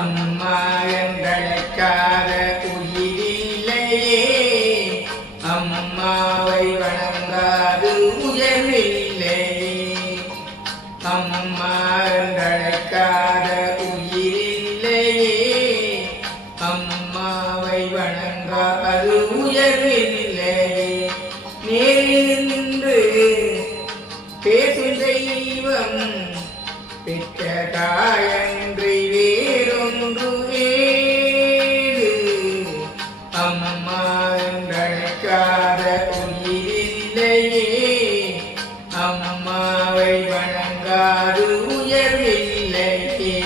அம்மா என்றழைக்காத உயிரில்லையே, அம்மாவை வணங்காது உயர்வில்லையே. அம்மா என்றழைக்காத உயிரில்லையே, அம்மாவை வணங்காது உயர்வில்லையே. நேரில் நின்று பேசும் தெய்வம் பெற்ற தாயன்றி வேறொன்று வேறு. அம்மா என்றழைக்காத உயிரில்லையே, அம்மாவை வணங்காது உயர்வில்லையே.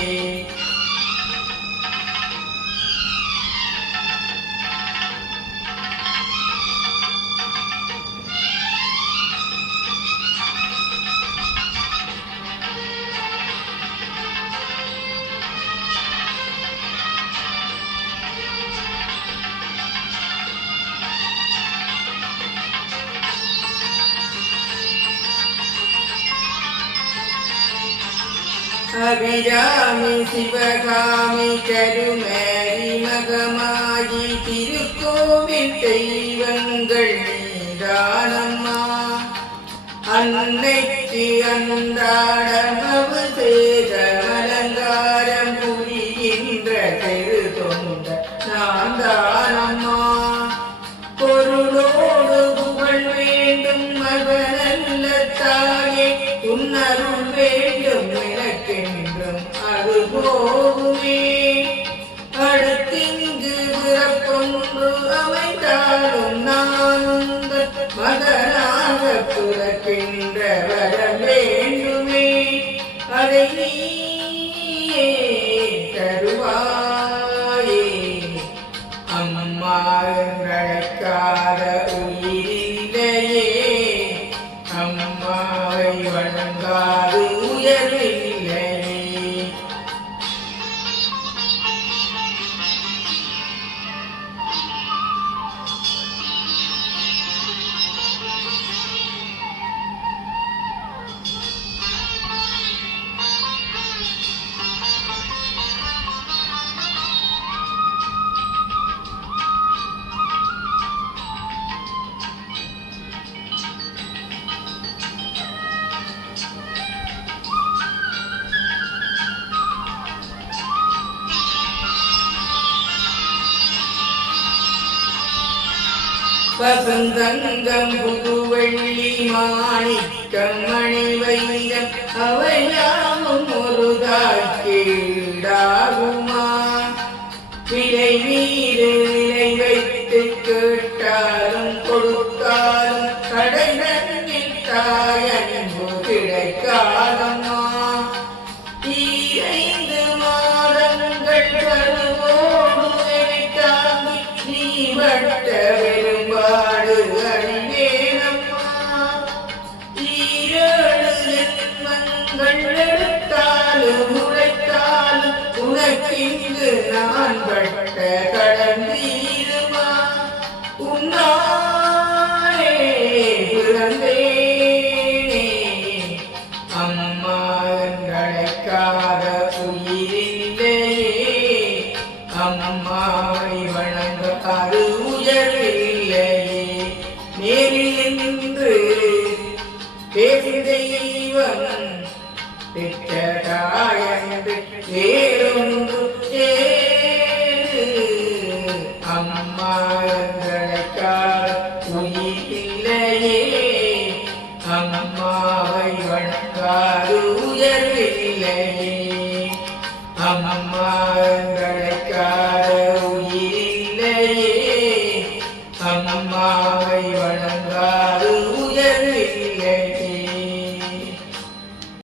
அபிராமி சிவகாமி கருமேரி மகமாயி திருக்கோவில் தெய்வங்கள் நீதானம்மா. அன்னைக்கு அன்றாட அபிஷேக அலங்காரம் புரிகின்ற தெரு தொண்ட நான் தானம்மா. பொருளோடு புகழ் வேண்டும் மகனல்ல தாயே, உன்னருள் வேண்டும் எனக்கென்றும் அது போகுமே. அடுத்திங்கு பிறப்பொன்று அமைந்தாலும் நான் உந்தன் மகனாக பிறக்கின்ற வர வேண்டுமே. அதை நீயே தருவாயே. அம்மா என்றழைக்காத உயிரில்லையே, அம்மாவை வணங்காது உயர்வில்லையே. பசுந்தங்கம் புதுவெள்ளி மாணிக்கம் மணி வைரம் அவையாவும் ஒரு தாக்கீடாகுமா. விலை மீது விலை வைத்து கேட்டாலும் கொடுத்தாலும் கடை நன்றில் தாயன்பு கிடைக்காதம்மா. 5 மாதங்கள் கருவோடு நினைத்தாங்கி நீ வட்ட பெரும்பாடு அறிவேனம்மா. 7 ஜென்மங்கள் எடுத்தாலும் உழைத்தாலும் உனக்கிங்கு நான் பட்ட கடன் தீருமா. உன்னாலே பிறந்தேனே, அம்மா என்றழைக்காத உயிரில்லையே, அம்மாவை வணங்காது உயர்வில்லையே. நேரில் நின்று பேசும் தெய்வம் பெற்ற தாயன்று வேறொன்று ஏது. அம்மா என்றழைக்காத உயிரில்லையே, அம்மாவை வணங்காது உயர்வில்லையே. அம்மா